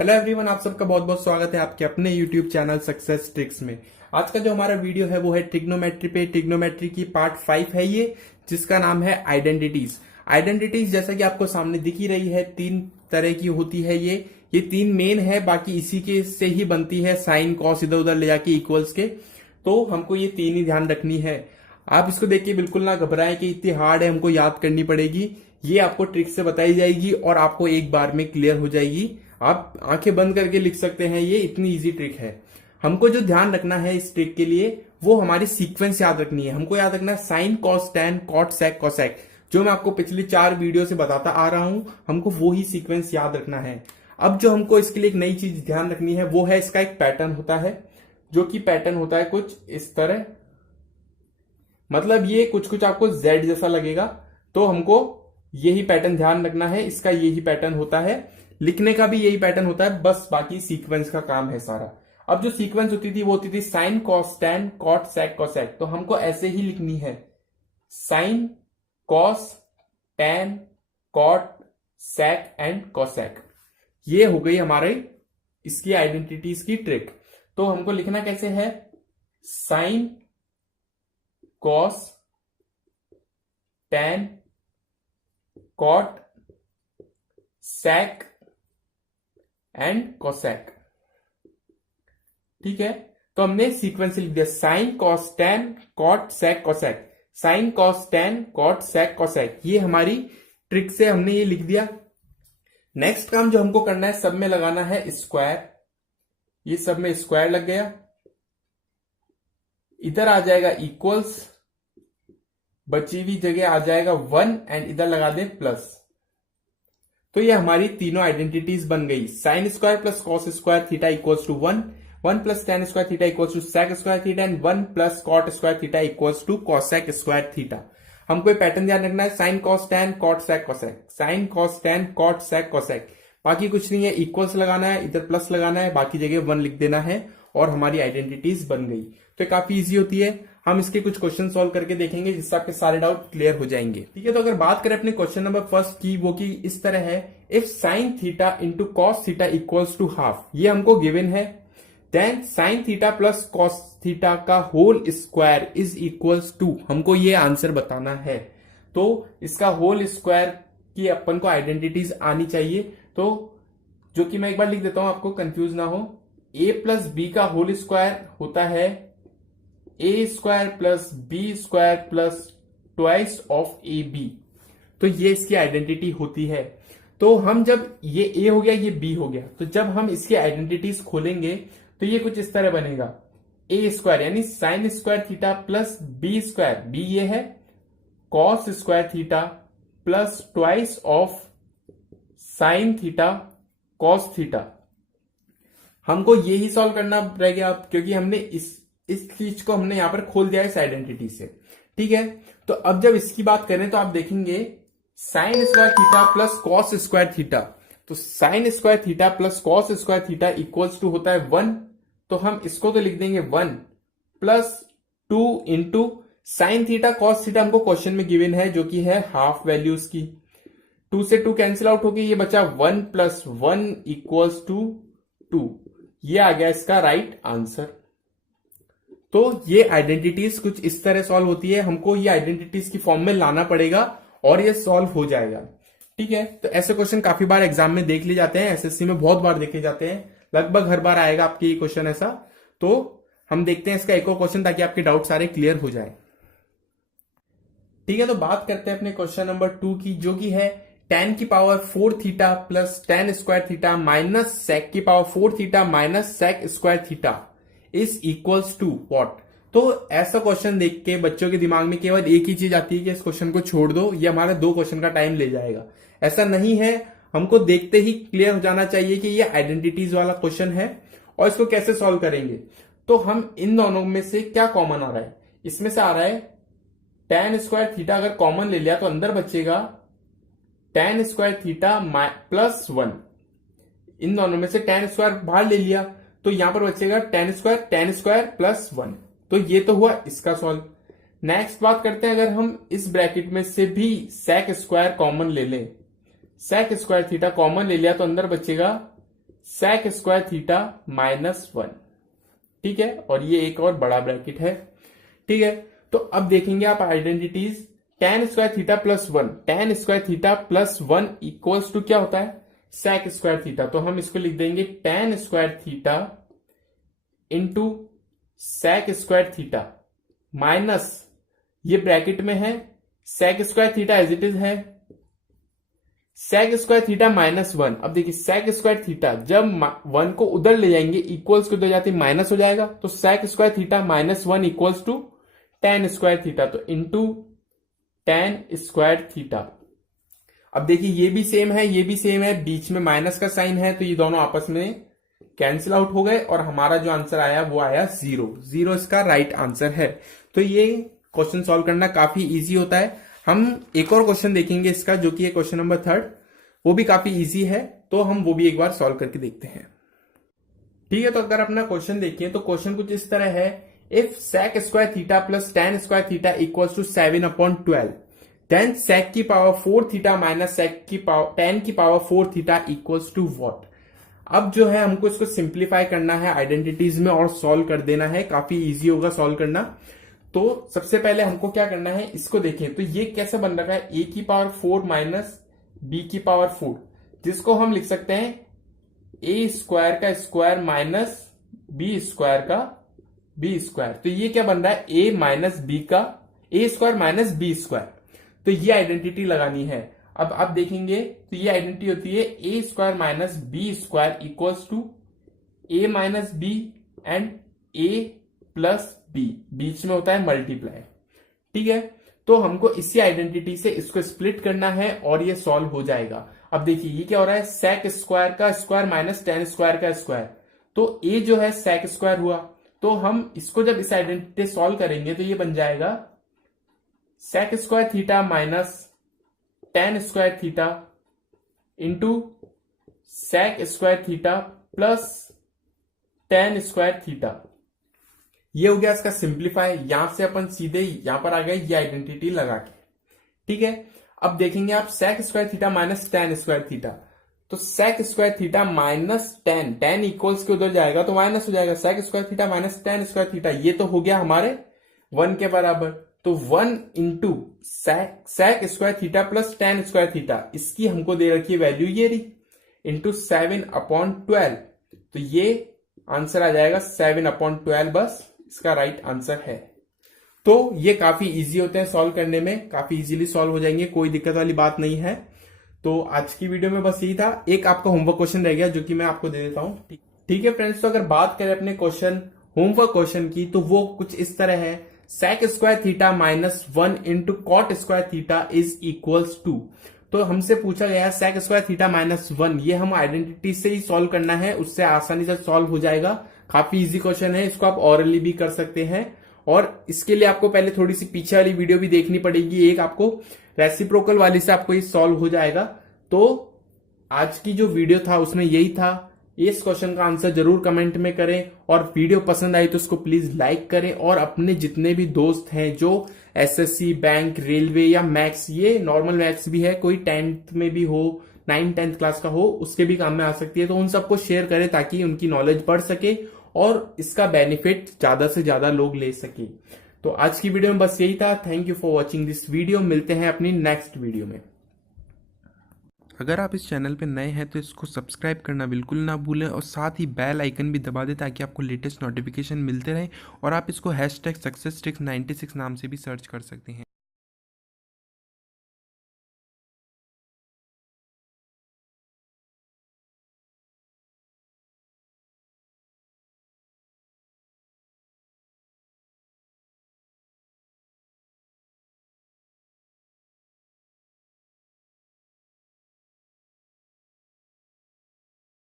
Hello everyone, आप सबका बहुत बहुत स्वागत है आपके अपने यूट्यूब चैनल सक्सेस ट्रिक्स में। आज का जो हमारा वीडियो है वो है ट्रिग्नोमेट्री पे। ट्रिग्नोमेट्री की पार्ट 5 है ये, जिसका नाम है आइडेंटिटीज। आइडेंटिटीज जैसा कि आपको सामने दिख ही रही है, तीन तरह की होती है ये तीन मेन है, बाकी इसी के से ही बनती है साइन कॉस इधर उधर ले जाके इक्वल्स के। तो हमको ये तीन ही ध्यान रखनी है। आप इसको देख के बिल्कुल ना घबराएं कि इतनी हार्ड है, हमको याद करनी पड़ेगी। ये आपको ट्रिक से बताई जाएगी और आपको एक बार में क्लियर हो जाएगी। आप आंखें बंद करके लिख सकते हैं, ये इतनी इजी ट्रिक है। हमको जो ध्यान रखना है इस ट्रिक के लिए वो हमारी सीक्वेंस याद रखनी है। हमको याद रखना है sine cos tan cot sec cosec, जो मैं आपको पिछली 4 वीडियो से बताता आ रहा हूं, हमको वो ही सीक्वेंस याद रखना है। अब जो हमको इसके लिए एक नई चीज ध्यान रखनी है वो है इसका एक पैटर्न होता है, जो कि पैटर्न होता है कुछ इस तरह। मतलब ये कुछ कुछ आपको जेड जैसा लगेगा, तो हमको यही पैटर्न ध्यान रखना है। इसका यही पैटर्न होता है, लिखने का भी यही पैटर्न होता है, बस बाकी सीक्वेंस का काम है सारा। अब जो सीक्वेंस होती थी वो होती थी sine cos tan cot sec cosec, तो हमको ऐसे ही लिखनी है, sine cos tan cot sec and cosec. ये हो गई हमारे इसकी आइडेंटिटीज की ट्रिक। तो हमको लिखना कैसे है, sine cos tan cot sec and cosec. ठीक है, तो हमने सीक्वेंस लिख दिया, sine cos tan cot sec cosec, sine cos tan cot sec cosec. ये हमारी ट्रिक से हमने ये लिख दिया। नेक्स्ट काम जो हमको करना है, सब में लगाना है स्क्वायर। ये सब में स्क्वायर लग गया, इधर आ जाएगा इक्वल्स, बची हुई जगह आ जाएगा 1 एंड इधर लगा दें प्लस। तो ये हमारी तीनों आइडेंटिटीज बन गई। Sine square plus cos square theta equals to 1, 1 plus tan square theta equals to sec square theta and 1 plus cot square theta equals to cosec square theta. हमको ये पैटर्न ध्यान रखना है, sine cos tan cot sec cosec, sine cos tan cot sec cosec. बाकी कुछ नहीं है, equals लगाना है, इधर प्लस लगाना है, बाकी जगह 1 लिख देना है और हमारी आइडेंटिटीज बन गई। तो काफी इजी होती है। हम इसके कुछ क्वेश्चन सॉल्व करके देखेंगे जिससे आपके सारे डाउट क्लियर हो जाएंगे। ठीक है, तो अगर बात करें अपने क्वेश्चन नंबर फर्स्ट की, वो की इस तरह है, if sine theta into cos theta equals to half, ये हमको गिवन है, then sine theta plus cos theta का whole square is equals to, हमको ये आंसर बताना है। तो इसका होल स्क्वायर की अपन को आइडेंटिटीज आनी चाहिए। तो जो कि मैं एक बार लिख देता हूं, आपको कंफ्यूज ना हो। a प्लस बी का होल स्क्वायर होता है A square plus B square plus twice of A B. तो ये इसकी आइडेंटिटी होती है। तो हम जब ये ए हो गया, ये बी हो गया, तो जब हम इसकी आइडेंटिटीज खोलेंगे तो ये कुछ इस तरह बनेगा, ए स्क्वायर यानी sine square theta plus B square, B ये है, cos square theta plus twice of sine theta cos theta. हमको ये ही सॉल्व करना रहेगा अब, क्योंकि हमने इस चीज को हमने यहां पर खोल दिया है इस आइडेंटिटी से। ठीक है, तो अब जब इसकी बात करें तो आप देखेंगे sine square theta plus cos square theta, तो sine square theta plus cos square theta equals to होता है 1। तो हम इसको तो लिख देंगे 1 plus 2 into sine theta cos theta, हमको क्वेश्चन में गिवन है, जो कि है हाफ वैल्यूज की। 2 से 2 कैंसिल आउट होगी, ये बचा 1 प्लस 1 इक्वल्स टू 2। ये आ गया इसका राइट आंसर। तो ये आइडेंटिटीज कुछ इस तरह सॉल्व होती है, हमको ये आइडेंटिटीज की फॉर्म में लाना पड़ेगा और ये सॉल्व हो जाएगा। ठीक है, तो ऐसे क्वेश्चन काफी बार एग्जाम में देख लिए जाते हैं, एसएससी में बहुत बार देखे जाते हैं, लगभग हर बार आएगा आपके ये क्वेश्चन ऐसा। तो हम देखते हैं इसका एक और क्वेश्चन, ताकि आपके डाउट सारे क्लियर हो जाए। ठीक है, तो बात करते हैं अपने क्वेश्चन नंबर 2 की, जो कि है tan की power 4 theta plus tan square theta minus sec की power 4 theta minus sec square theta is equals to what. तो ऐसा क्वेश्चन देख के बच्चों के दिमाग में केवल एक ही चीज आती है कि इस क्वेश्चन को छोड़ दो, ये हमारा 2 क्वेश्चन का टाइम ले जाएगा। ऐसा नहीं है, हमको देखते ही क्लियर हो जाना चाहिए कि ये आइडेंटिटीज वाला क्वेश्चन है और इसको कैसे सॉल्व करेंगे। तो हम इन दोनों में से क्या कॉमन आ रहा है, इसमें से आ रहा है tan स्क्वायर थीटा, अगर कॉमन ले लिया तो अंदर बचेगा tan स्क्वायर थीटा प्लस 1। इन दोनों में से tan स्क्वायर बाहर ले लिया तो यहां पर बचेगा tan स्क्वायर प्लस 1। तो ये तो हुआ इसका सॉल्व। नेक्स्ट बात करते हैं, अगर हम इस ब्रैकेट में से भी sec स्क्वायर कॉमन ले लें, sec स्क्वायर थीटा कॉमन ले लिया तो अंदर बचेगा sec स्क्वायर थीटा -1, ठीक है, और ये एक और बड़ा ब्रैकेट है, ठीक है। तो अब देखेंगे आप identities, tan square theta +1, tan square theta +1 equals to क्या होता है, sec स्क्वायर थीटा। तो हम इसको लिख देंगे tan square theta into sec square theta minus, ये ब्रैकेट में है sec square theta as it is है, sec स्क्वायर थीटा -1। अब देखिए sec स्क्वायर थीटा जब 1 को उधर ले जाएंगे इक्वल्स को उधर जाते माइनस हो जाएगा, तो sec square theta -1 equals to tan square theta, तो इंटू tan स्क्वायर थीटा। अब देखिए ये भी सेम है, ये भी सेम है, बीच में माइनस का साइन है, तो ये दोनों आपस में कैंसिल आउट हो गए और हमारा जो आंसर आया वो आया 0। 0 इसका राइट आंसर है। तो ये क्वेश्चन सॉल्व करना काफी इजी होता है। हम एक और क्वेश्चन देखेंगे इसका, जो कि है क्वेश्चन नंबर 3, वो भी काफी इजी है, तो हम वो भी एक बार सॉल्व करके देखते हैं, ठीक है। तो अगर अपना क्वेश्चन देखिए तो क्वेश्चन कुछ इस तरह है, if sec square theta plus tan square theta equals to 7/12, then sec की पावर 4 थीटा माइनस sec की पावर tan की power 4 theta equals to what. अब जो है हमको इसको सिंप्लीफाई करना है आइडेंटिटीज में और सॉल्व कर देना है, काफी इजी होगा सॉल्व करना। तो सबसे पहले हमको क्या करना है, इसको देखें तो ये कैसे बन रखा है, a की पावर 4 माइनस b की पावर 4, जिसको हम लिख सकते हैं a स्क्वायर का स्क्वायर माइनस b स्क्वायर का b स्क्वायर। तो ये क्या बन रहा है, a माइनस b का a square minus b square. तो ये आइडेंटिटी लगानी है। अब आप देखेंगे तो ये आइडेंटिटी होती है a square minus b square equals to a minus b and a plus b, बीच में होता है मल्टीप्लाई, ठीक है। तो हमको इसी आइडेंटिटी से इसको स्प्लिट करना है और ये सॉल्व हो जाएगा। अब देखिए ये क्या हो रहा है, sec स्क्वायर का स्क्वायर माइनस tan स्क्वायर का स्क्वायर, तो a जो है sec स्क्वायर हुआ, तो हम इसको जब इस आइडेंटिटी सॉल्व करेंगे तो ये बन जाएगा sec square theta minus tan square theta into sec square theta plus tan square theta. ये हो गया इसका सिंप्लीफाई। यहां से अपन सीधे यहां पर आ गए ये आइडेंटिटी लगा के, ठीक है। अब देखेंगे आप sec square theta minus tan square theta, तो sec square theta minus tan equals के उधर जाएगा तो माइनस हो जाएगा, sec square theta minus tan square theta, ये तो हो गया हमारे 1 के बराबर। तो 1 into sec square theta plus tan square theta, इसकी हमको दे रखी है वैल्यू ये रही, इंटू 7/12, तो ये आंसर आ जाएगा 7/12, बस इसका राइट आंसर है। तो ये काफी इजी होते हैं सॉल्व करने में, काफी इजीली सॉल्व हो जाएंगे, कोई दिक्कत वाली बात नहीं है। तो आज की वीडियो में बस यही था। एक आपका होमवर्क क्वेश्चन रह गया जो कि मैं आपको दे देता हूं, ठीक है फ्रेंड्स। तो अगर बात करें अपने क्वेश्चन होमवर्क क्वेश्चन की, तो वो कुछ इस तरह है, sec square theta minus 1 into cot square theta is equals to. तो हमसे पूछा गया है sec स्क्वायर थीटा माइनस 1, ये हम आइडेंटिटी से ही सॉल्व करना है, उससे आसानी से सॉल्व हो जाएगा। काफी इजी क्वेश्चन है, इसको आप ऑरली भी कर सकते हैं, और इसके लिए आपको पहले थोड़ी सी पीछे वाली वीडियो भी देखनी पड़ेगी, एक आपको रेसिप्रोकल वाली से आपको ये सॉल्व हो जाएगा। तो आज की जो वीडियो था उसमें यही था। इस क्वेश्चन का आंसर जरूर कमेंट में करें, और वीडियो पसंद आई तो उसको प्लीज लाइक करें, और अपने जितने भी दोस्त हैं जो एसएससी, बैंक, रेलवे या मैथ्स, ये नॉर्मल मैथ्स भी है, कोई 10th में भी हो, 9th-10th क्लास का हो, उसके भी काम में आ सकती है, तो उन सबको शेयर करें ताकि उनकी नॉलेज बढ़ सके और इसका बेनिफिट ज्यादा से ज्यादा लोग ले सके। तो आज की वीडियो में बस यही था। Thank you for watching this video. मिलते हैं अपनी नेक्स्ट वीडियो में। अगर आप इस चैनल पर नए हैं तो इसको सब्सक्राइब करना बिल्कुल ना भूलें, और साथ ही बेल आइकन भी दबा दें ताकि आपको लेटेस्ट नोटिफिकेशन मिलते रहें, और आप इसको #successtricks96 नाम से भी सर्च कर सकते हैं।